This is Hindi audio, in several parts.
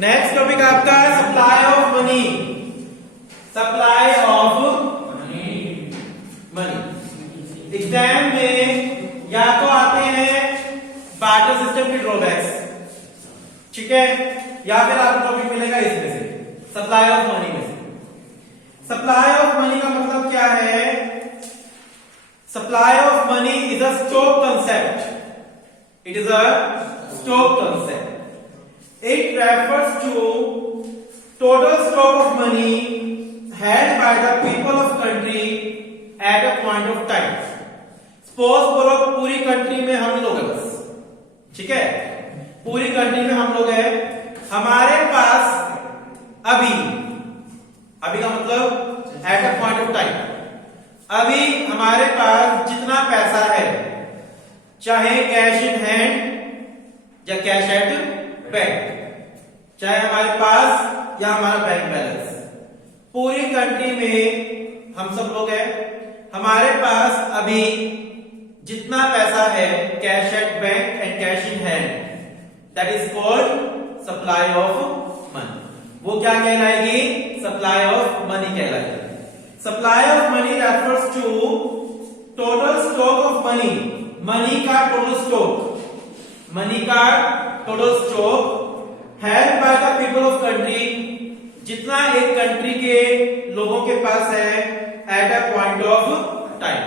नेक्स्ट टॉपिक आपका supply of money. Supply of money exam में या तो आते हैं बार्टर सिस्टम के ड्रॉबैक्स, ठीक है, या फिर आपको टॉपिक मिलेगा इसमें से सप्लाई ऑफ मनी में से। सप्लाई ऑफ मनी का मतलब क्या है? Supply of money is a stock concept. It is a stock concept. It refers to total stock of money held by the people of country at a point of time. Suppose करो पूरी कंट्री में हम लोग हैं बस, ठीक है, पूरी कंट्री में हम लोग हैं, हमारे पास अभी का मतलब at a point of time, अभी हमारे पास जितना पैसा है, चाहे कैश इन हैंड या कैश एट बैंक, चाहे हमारे पास या हमारा बैंक बैलेंस, पूरी कंट्री में हम सब लोग हैं, हमारे पास अभी जितना पैसा है cash at bank and cash in hand, that is called supply of money. वो क्या कहलाएगी? सप्लाई ऑफ मनी कहलाएगी। Supply of money refers to total stock of money, money का टोटल स्टॉक, मनी का total stock held by the people of country, जितना एक कंट्री के लोगों के पास है at a point of time,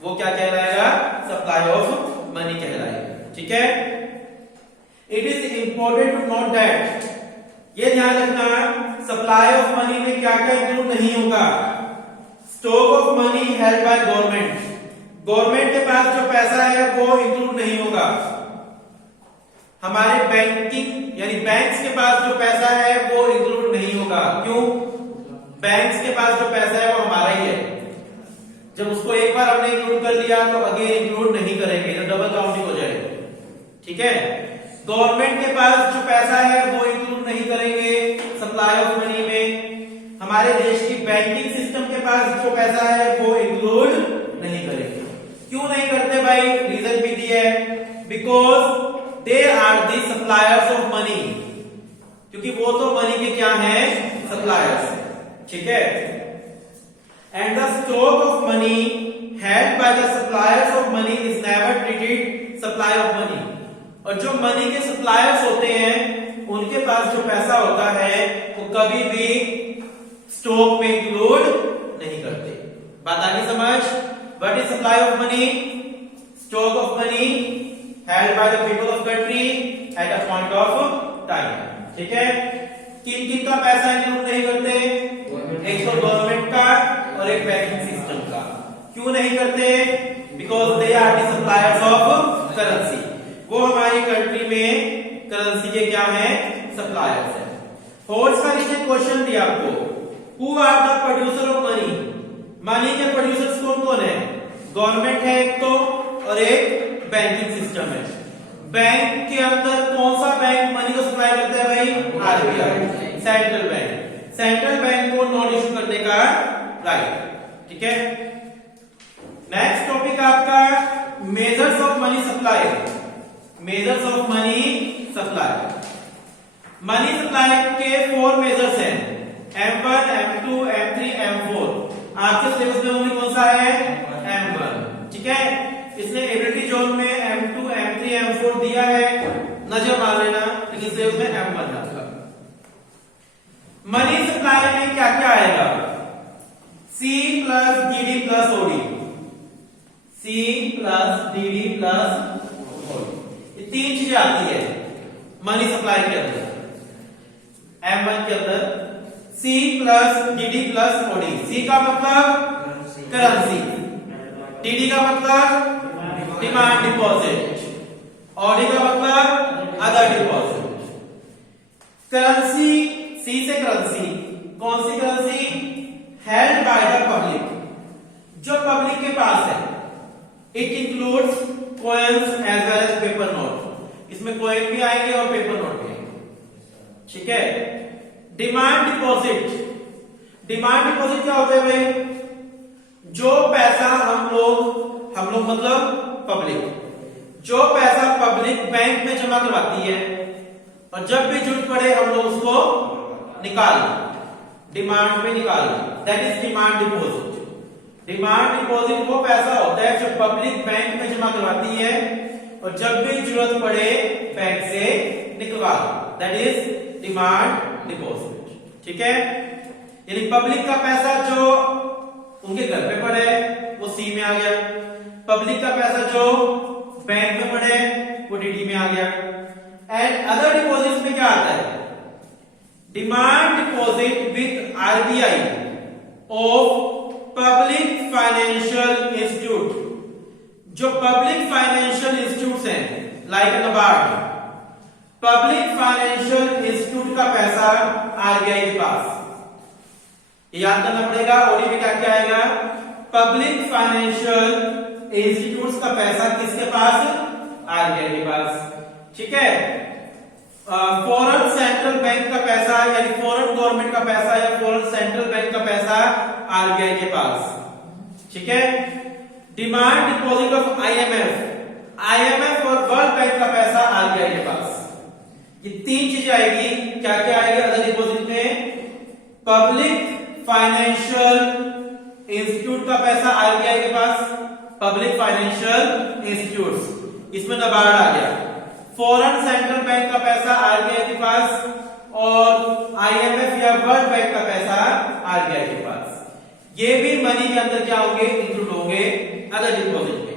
वो क्या कहलाएगा? सप्लाई ऑफ मनी कहलाएगा, ठीक है। It is important to note that, ये ध्यान रखना, सप्लाई ऑफ मनी में क्या क्या इंक्लूड नहीं होगा? Stock of money held by government, government के पास जो पैसा है वो इंक्लूड नहीं होगा। हमारे बैंकिंग यानी बैंक्स के पास जो पैसा है वो इंक्लूड नहीं होगा। क्यों? बैंक्स के पास जो पैसा है वो हमारा ही है, जब उसको एक बार हमने इंक्लूड कर लिया तो अगेन इंक्लूड नहीं करेंगे, तो डबल काउंटिंग हो जाएगी, ठीक है। गवर्नमेंट के पास जो पैसा है वो इंक्लूड नहीं करेंगे सप्लाई ऑफ मनी में। हमारे देश की बैंकिंग सिस्टम के पास जो पैसा है वो इंक्लूड नहीं करेंगे। क्यों नहीं करते भाई? रीजन भी दिया है, because they are the suppliers of money, क्योंकि वो तो मनी के क्या हैं? सप्लायर्स, ठीक है। And the stock of money held by the suppliers of money is never treated supply of money, और जो मनी के सप्लायर्स होते हैं उनके पास जो पैसा होता है वो कभी भी स्टॉक में इंक्लूड नहीं करते। बात आ गई समझ? What is supply of money? Stock of money held by the people of country at a point of time, ठीक है। किन किन का पैसा इंक्लूड नहीं करते? एक तो गवर्नमेंट का और एक बैंकिंग सिस्टम का। क्यों नहीं करते? Because they are the suppliers of currency, वो हमारी कंट्री में करेंसी के क्या हैं? सप्लायर्स हैं। फोर्थ का नीचे क्वेश्चन दिया आपको, who are the producer of money, money के प्रोड्यूसर्स कौन कौन है? गवर्नमेंट है एक तो, और एक बैंकिंग सिस्टम है। बैंक के अंदर कौन सा बैंक मनी को सप्लाई करता है भाई? RBI, central bank. Central bank को नोट इशू करने का राइट, ठीक है। नेक्स्ट टॉपिक आपका measures of money supply. Measures of money supply, money supply के 4 मेजर्स हैं, M1, M2, M3, M4। आपके सिलेबस में ओनली कौन सा है? M1, ठीक है। इसने एबिलिटी जोन में M2, M3, M4 दिया है, नजर मार लेना, लेकिन सिलेबस में M1 आता। मनी सप्लाई में क्या क्या आएगा? C plus DD plus OD, C plus DD plus OD, ये 3 चीजें आती है मनी सप्लाई के अंदर। M1 के अंदर C plus DD plus OD, C का मतलब करेंसी, DD का मतलब डिमांड डिपॉजिट, OD का मतलब अदर डिपॉजिट। करेंसी, सी से करेंसी, कौन सी currency? Held by the public, जो पब्लिक के पास है। It includes coins as well as paper note, इसमें कॉइन भी आएंगे और पेपर नोट भी आएंगे, ठीक है। डिमांड डिपॉजिट, डिमांड डिपॉजिट क्या होता है भाई? जो पैसा हम लोग मतलब पब्लिक, जो पैसा पब्लिक बैंक में जमा करवाती है और जब भी जरूरत पड़े हम लोग उसको निकाल डिमांड में निकाल, that is demand deposit. Demand deposit वो पैसा होता है जो पब्लिक बैंक में जमा करवाती है और जब भी जरूरत पड़े बैंक से निकलवा, दैट इज डिमांड डिपॉजिट। ठीक है, यानी पब्लिक का पैसा जो उनके घर पे पड़े वो सी में आ गया, पब्लिक का पैसा जो बैंक में पड़े वो डीडी में आ गया। एंड अदर डिपॉजिट में क्या आता है? Demand deposit with RBI of public financial institute. जो पब्लिक फाइनेंशियल इंस्टीट्यूट्स हैं like NABARD, public financial institute का पैसा आरबीआई के पास, ये याद करना पड़ेगा। ओडी में क्या क्या आएगा? पब्लिक फाइनेंशियल इंस्टीट्यूट्स का पैसा किसके पास? आरबीआई के पास। ठीक है, फॉरेन सेंट्रल बैंक का पैसा यानी फॉरेन गवर्नमेंट का पैसा या फॉरेन सेंट्रल बैंक का पैसा आरबीआई के पास। ठीक है, demand deposit of IMF, IMF और वर्ल्ड बैंक का पैसा आरबीआई के पास। ये तीन चीजें आएगी। क्या क्या आएगी अदर डिपॉजिट में? पब्लिक फाइनेंशियल इंस्टीट्यूट का पैसा आरबीआई के पास, पब्लिक फाइनेंशियल इंस्टीट्यूट्स, इसमें नबार्ड आ गया। फॉरेन सेंट्रल बैंक का पैसा आरबीआई के पास और आईएमएफ या वर्ल्ड बैंक का पैसा आरबीआई के पास। ये भी मनी के अंदर क्या होंगे? इंक्लूड होंगे अदर डिपॉजिट में।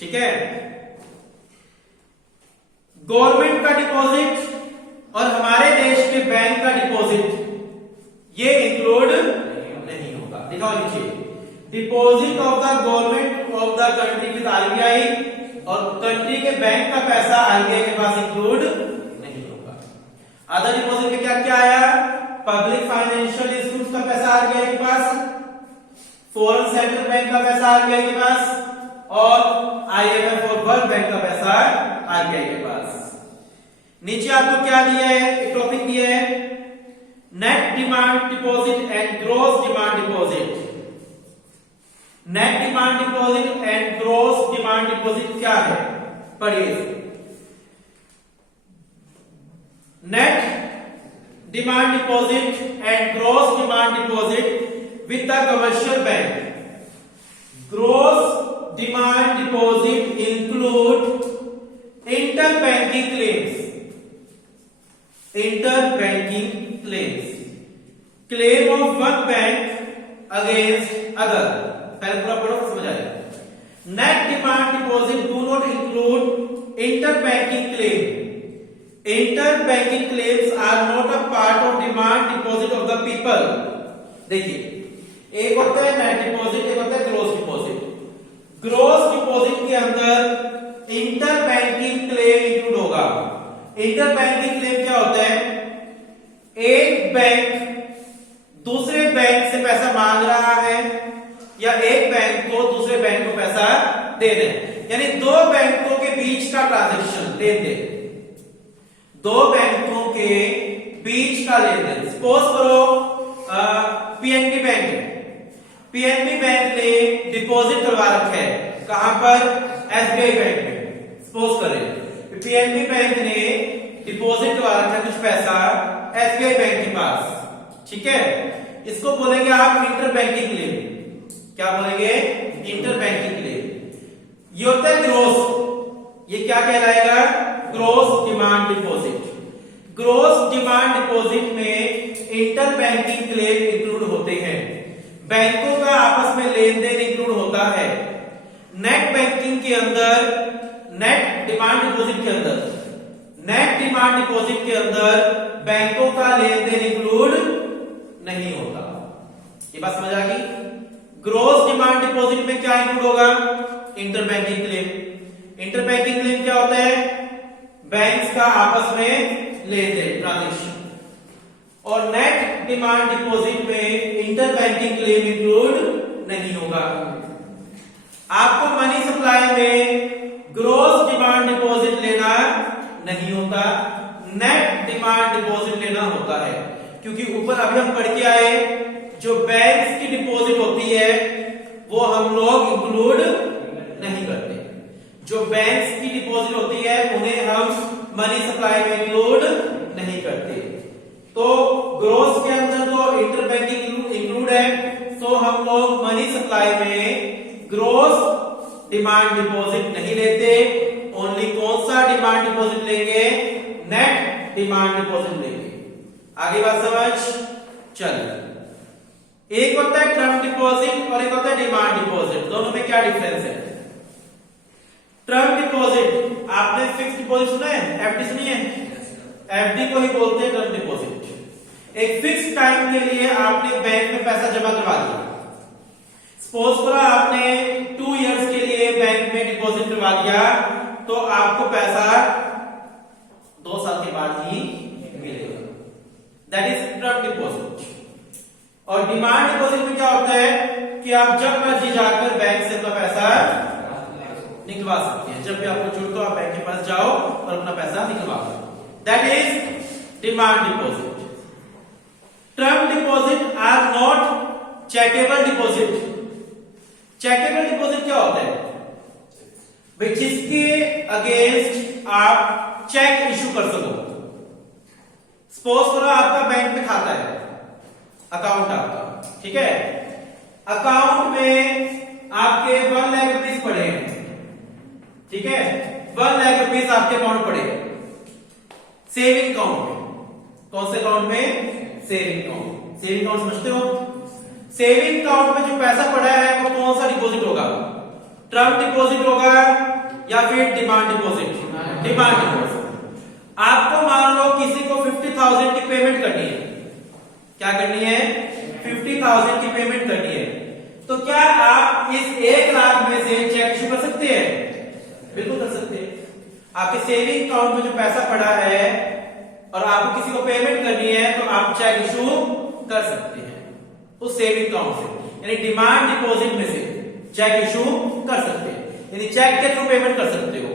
ठीक है, गवर्नमेंट का डिपॉजिट और हमारे देश के बैंक का डिपॉजिट ये इंक्लूड नहीं होगा। दिखाओ नीचे, deposit of the government of the country with RBI और कंट्री के बैंक का पैसा आरबीआई के पास इंक्लूड नहीं होगा। अदर डिपॉजिट में क्या क्या आया? पब्लिक फाइनेंशियल इंस्टीट्यूट का पैसा आरबीआई के पास, फॉरेन सेंट्रल बैंक का पैसा आरबीआई के पास और आईएमएफ और वर्ल्ड बैंक का पैसा आरबीआई के पास। नीचे आपको क्या दिया है? एक टॉपिक दिया है, net demand deposit and gross demand deposit. Net demand deposit and gross demand deposit क्या है? पढ़िए। Net demand deposit and gross demand deposit with the commercial bank. Gross demand deposit include inter banking claims, inter banking claims, claim of one bank against other. पहले पूरा पढ़ो, समझ आएगा। Net demand deposit do not include inter banking claim. Inter banking claims are not a part of demand deposit of the people. देखिए, एक होता है नेट डिपॉजिट, एक होता है ग्रॉस डिपॉजिट। ग्रॉस डिपॉजिट के अंदर इंटर बैंकिंग क्लेम इंक्लूड होगा। इंटर बैंकिंग क्लेम क्या होता है? एक बैंक दूसरे बैंक से पैसा मांग रहा है या एक बैंक को दूसरे बैंक को पैसा दे रहे हैं, यानी दो बैंकों के बीच का ट्रांजैक्शन, लेन देन, दो बैंकों के बीच का लेन देन। सपोज करो पीएनबी बैंक है, पीएनबी बैंक ने डिपॉजिट करवा रखा है, कहां पर? एसबीआई बैंक में। सपोज करें पीएनबी बैंक ने डिपॉजिट करवा रखा है कुछ पैसा एसबीआई बैंक के पास। ठीक है, इसको बोलेंगे आप इंटर बैंकिंग क्लेम। क्या बोलेंगे? Inter banking claim. ये होता है ग्रॉस, ये क्या कहलाएगा? Gross demand deposit. Gross demand deposit में इंटर बैंकिंग क्लेम इंक्लूड होते हैं, बैंकों का आपस में लेन देन इंक्लूड होता है। नेट बैंकिंग के अंदर, नेट डिमांड डिपॉजिट के अंदर, नेट डिमांड डिपॉजिट के अंदर बैंकों का लेन देन इंक्लूड नहीं होता। ये बात समझ आ गई? ग्रॉस डिमांड डिपॉजिट में क्या इंक्लूड होगा? Inter banking claim. Inter banking claim क्या होता है? बैंक्स का आपस में लेन देन, ट्रांजैक्शन। और नेट डिमांड डिपॉजिट में इंटर बैंकिंग क्लेम इंक्लूड नहीं होगा। आपको मनी सप्लाई में ग्रॉस डिमांड डिपॉजिट लेना नहीं होता, नेट डिमांड डिपॉजिट लेना होता है, क्योंकि ऊपर अभी हम पढ़ के आए जो बैंक्स की डिपॉजिट होती है वो हम लोग इंक्लूड नहीं करते। जो बैंक्स की डिपॉजिट होती है उन्हें हम मनी सप्लाई में इंक्लूड नहीं करते। तो ग्रोस के अंदर तो इंटर बैंकिंग इंक्लूड है, तो हम लोग मनी सप्लाई में ग्रोस डिमांड डिपॉजिट नहीं लेते। ओनली कौन सा डिमांड डिपॉजिट लेंगे? नेट डिमांड डिपॉजिट लेंगे। आगे बात समझ चलिए। एक होता है टर्म डिपॉजिट और एक होता है डिमांड डिपॉजिट, दोनों में क्या डिफरेंस है? टर्म डिपॉजिट आपने फिक्स डिपॉजिट सुना है, एफडी सुनी है? एफडी को ही बोलते हैं टर्म डिपॉजिट। एक फिक्स टाइम के लिए आपने बैंक में पैसा जमा करवा दिया। सपोज करो आपने 2 इयर्स के लिए बैंक में डिपॉजिट करवा दिया, तो आपको पैसा 2 साल के बाद ही मिलेगा। That is term deposit. और डिमांड डिपॉजिट में क्या होता है कि आप जब मर्जी जाकर बैंक से अपना पैसा निकलवा सकते हैं। जब भी आपको जरूरत हो आप बैंक के पास जाओ और अपना पैसा निकलवा लो। That is demand deposit. Term deposit are not checkable deposit. Checkable deposit क्या होता है भाई? जिसके अगेंस्ट आप चेक इशू कर सको। सपोज करो आपका बैंक में खाता है, अकाउंट आपका, ठीक है? अकाउंट में आपके 1 लाख रुपीज पड़े हैं, ठीक है? 1 लाख रुपीज आपके अकाउंट पड़े सेविंग अकाउंट में। कौन से अकाउंट में? Saving account. सेविंग अकाउंट समझते हो? सेविंग अकाउंट में जो पैसा पड़ा है वो कौन सा डिपॉजिट होगा? टर्म डिपॉजिट होगा या फिर डिमांड डिपॉजिट? Demand deposit. आपको मान लो किसी को 50,000 की पेमेंट करनी है। क्या करनी है? 50,000 की पेमेंट करनी है। तो क्या आप इस 1 लाख में से चेक इशू कर सकते हैं? बिल्कुल कर सकते हैं। आपके सेविंग अकाउंट में जो पैसा पड़ा है और आपको किसी को पेमेंट करनी है, तो आप चेक इशू कर सकते हैं उस सेविंग अकाउंट से। यानी डिमांड डिपॉजिट में से चेक इशू कर सकते हैं, यानी चेक के थ्रू पेमेंट कर सकते हो।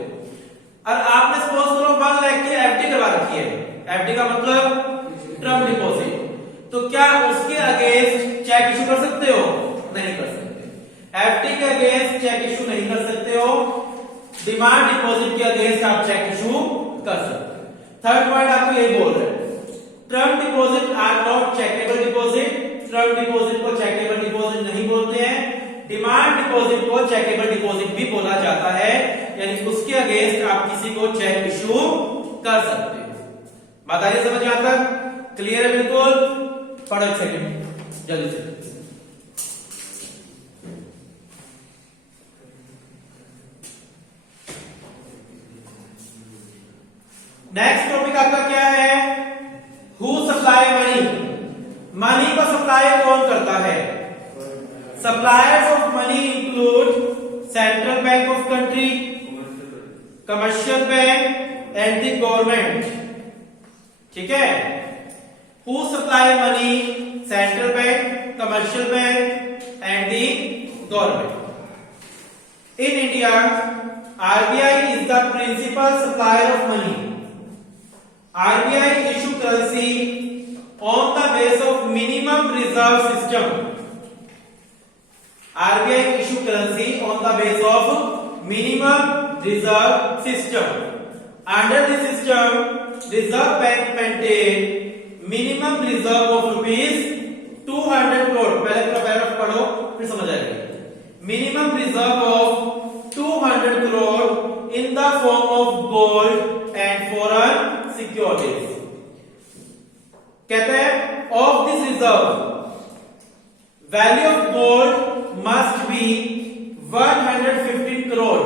और आपने सपोज करो 1 लाख की एफडी करवा रखी है। एफडी का मतलब टर्म डिपॉजिट। तो क्या उसके अगेंस्ट चेक इशू कर सकते हो? नहीं कर सकते। एफडी के अगेंस्ट चेक इशू नहीं कर सकते हो। डिमांड डिपॉजिट के अगेंस्ट आप चेक इशू कर सकते हो। थर्ड पॉइंट आपको ये बोल रहे हैं, term deposit are not checkable deposit. Term deposit को चेकेबल डिपॉजिट नहीं बोलते हैं। डिमांड डिपॉजिट को चेकेबल डिपॉजिट भी बोला जाता है, यानी उसके अगेंस्ट आप किसी को chek इशू कर सकते हो। बात आ रही है समझ यहां तक? क्लियर है बिल्कुल? पढ़ो एक सेकंड जल्दी से। नेक्स्ट टॉपिक आपका क्या है? Who supply money. मनी को सप्लाई कौन करता है? Suppliers of money include central bank of country, commercial bank and the government. ठीक है? Who supply money? Central bank, commercial bank and the government. In India RBI is the principal supplier of money. RBI issue currency on the base of minimum reserve system. RBI issue currency on the base of minimum reserve system. Under the system, Reserve Bank maintain minimum reserve of rupees 200 crore. पहले पूरा पैराग्राफ पढ़ो फिर समझ आएगी। Minimum reserve of 200 crore in the form of gold and foreign securities. कहते हैं of this reserve value of gold must be 115 crore.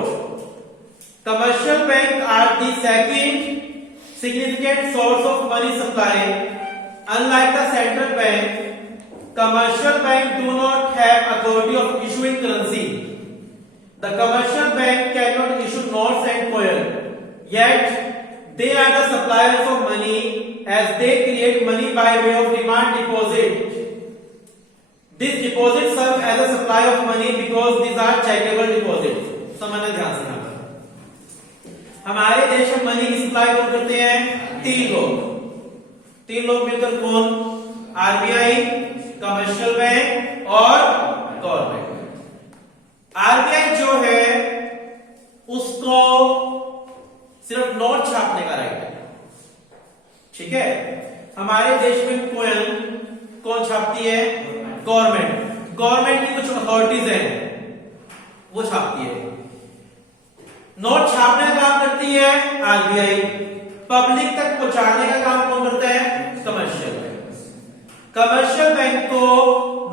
Commercial bank are the second significant source of money supply. Unlike the central bank, commercial bank do not have authority of issuing currency. The commercial bank cannot issue notes and coin, yet they are the suppliers of money as they create money by way of demand deposit. This deposit serve as a supply of money because these are checkable deposits. समझना ध्यान से यहाँ पर। हमारे देश में मनी की सप्लाई कौन करते हैं? 3 लोग मिलकर कौन? आरबीआई, कमर्शियल बैंक और गवर्नमेंट। आरबीआई जो है उसको सिर्फ नोट छापने का राइट है, ठीक है। हमारे देश में कॉइन कौन छापती है? गवर्नमेंट। गवर्नमेंट की कुछ अथॉरिटीज हैं वो छापती है। नोट छापने का काम करती है आरबीआई। पब्लिक तक पहुंचाने का काम कौन करता है? Commercial bank. कमर्शियल बैंक को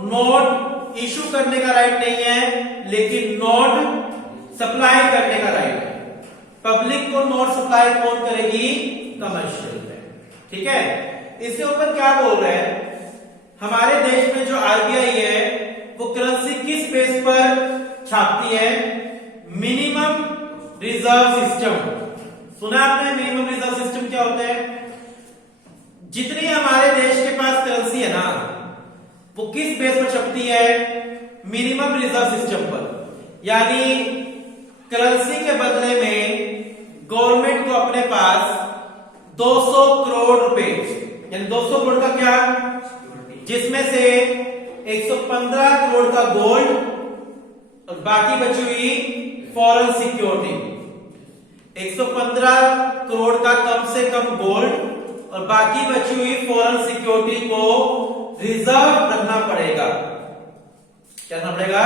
नोट इशू करने का राइट नहीं है, लेकिन नोट सप्लाई करने का राइट है। पब्लिक को नोट सप्लाई कौन करेगी? Commercial bank. ठीक है। इसके ऊपर क्या बोल रहे हैं? हमारे देश में जो आरबीआई है वो करेंसी किस बेस पर छापती है? Minimum reserve system. सुना आपने मिनिमम रिजर्व सिस्टम क्या होता है? जितनी हमारे देश के पास करेंसी है ना, वो किस बेस पर छपती है? मिनिमम रिजर्व सिस्टम पर। यानी करेंसी के बदले में गवर्नमेंट को अपने पास 200 करोड़ रुपए, यानी 200 करोड़ का क्या, जिसमें से 115 करोड़ का गोल्ड और बाकी बची हुई फॉरेन सिक्योरिटी। 115 करोड़ का कम से कम गोल्ड और बाकी बची हुई फॉरेन सिक्योरिटी को रिजर्व रखना पड़ेगा। क्या रखना पड़ेगा?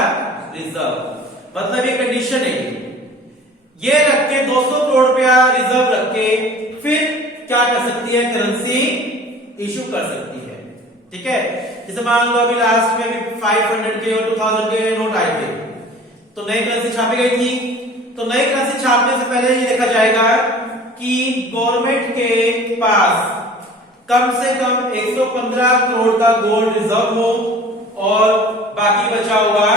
रिजर्व। मतलब ये कंडीशन है, ये रख के 200 करोड़ रुपया रिजर्व रख के फिर क्या कर सकती है? करेंसी इशू कर सकती है। ठीक है। जैसे मान लो अभी लास्ट में अभी 500 के और 2000 के नोट आए थे, तो नई करेंसी छापी गई थी। तो नई करेंसी छापने से पहले ये देखा जाएगा कि गवर्नमेंट के पास कम से कम 115 करोड़ का गोल्ड रिजर्व हो और बाकी बचा हुआ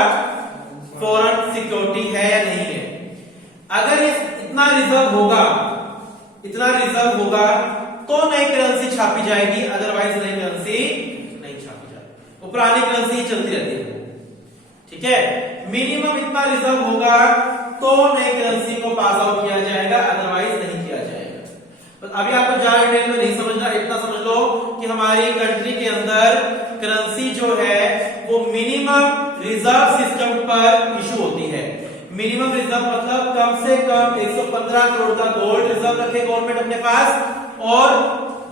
फॉरेन सिक्योरिटी है या नहीं है। अगर इतना रिजर्व होगा तो नई करेंसी छापी जाएगी, अदरवाइज नई करेंसी नहीं छापी जाएगी। वो पुरानी करेंसी चलती रहती है। ठीक है। मिनिमम इतना रिजर्व होगा तो नई करेंसी को पास आउट किया जाएगा, अदरवाइज नहीं किया जाएगा। तो अभी आपको ज्यादा डिटेल में नहीं समझना, इतना समझ लो कि हमारी कंट्री के अंदर करेंसी जो है वो मिनिमम रिजर्व सिस्टम पर इशू होती है। मिनिमम रिजर्व मतलब कम से कम 115 करोड़ का गोल्ड रिजर्व रखे गवर्नमेंट अपने पास और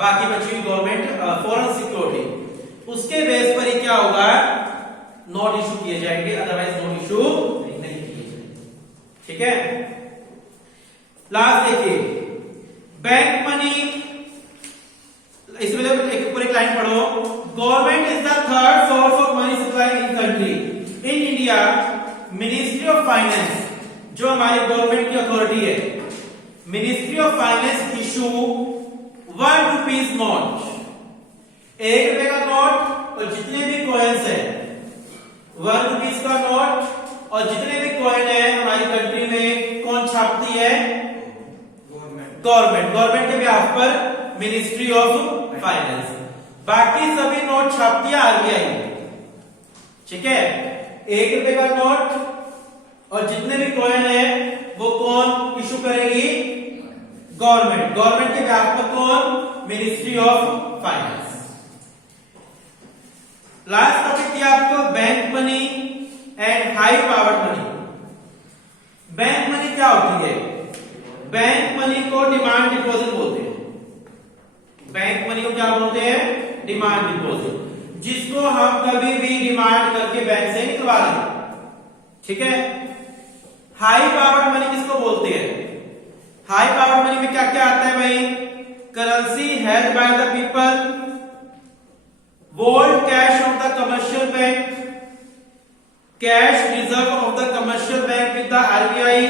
बाकी बची हुई गवर्नमेंट फॉरेन सिक्योरिटी। उसके बेस पर ही क्या होगा? नोट इशू किए जाएंगे, अदरवाइज नोट इशू नहीं किए जाएंगे। ठीक है। लास्ट देखिए, बैंक मनी। इसमें एक पूरी लाइन पढ़ो। Government is the third source of money supply in country. In India ministry of finance, जो हमारी गवर्नमेंट की अथॉरिटी है, ministry of finance issue 1 rupees note, 1 रुपए का नोट और जितने भी कॉइन्स है 1 रुपीज का नोट और जितने भी कॉइन है हमारी कंट्री में कौन छापती है? गवर्नमेंट। गवर्नमेंट के बिहाफ पर मिनिस्ट्री ऑफ फाइनेंस। बाकी सभी नोट छापती है आरबीआई। ठीक है। 1 रुपए का नोट और जितने भी कॉइन है वो कौन इशू करेगी? गवर्नमेंट। गवर्नमेंट के बिहाफ पर कौन? Ministry of finance. Last topic किया आपको bank money and high power money. Bank money क्या होती है? बैंक मनी को डिमांड डिपॉजिट बोलते हैं। बैंक मनी को क्या बोलते हैं? डिमांड डिपॉजिट, जिसको हम कभी भी डिमांड करके बैंक से निकलवा लें। ठीक है। हाई पावर मनी किसको बोलते हैं? हाई पावर मनी में क्या क्या आता है भाई? Currency held by the people, gold cash of the commercial bank, cash reserve of the commercial bank with the RBI.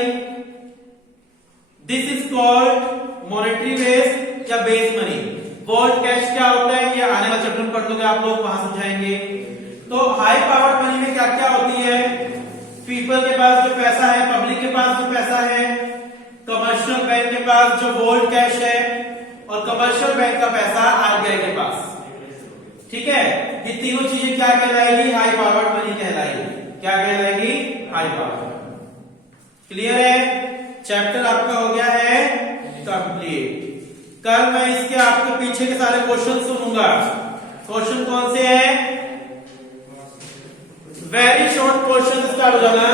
This is called monetary base या बेस मनी। गोल्ड कैश क्या होता है ये आने वाले चैप्टर में पढ़ लोगे आप लोग, वहां समझाएंगे। तो हाई पावर मनी में क्या क्या होती है? पीपल के पास जो पैसा है, पब्लिक के पास जो पैसा है, कमर्शियल बैंक के पास जो गोल्ड कैश है और कमर्शियल बैंक का पैसा आरबीआई के पास। ठीक है। ये तीनों चीजें क्या कहलाएगी? हाई पावर मनी कहलाएगी। क्या कहलाएगी? High power. क्लियर है? चैप्टर आपका हो गया है कंप्लीट। कल मैं इसके आपके पीछे के सारे क्वेश्चन सुनूंगा। क्वेश्चन कौन से हैं? वेरी शॉर्ट क्वेश्चन स्टार्ट हो जाना।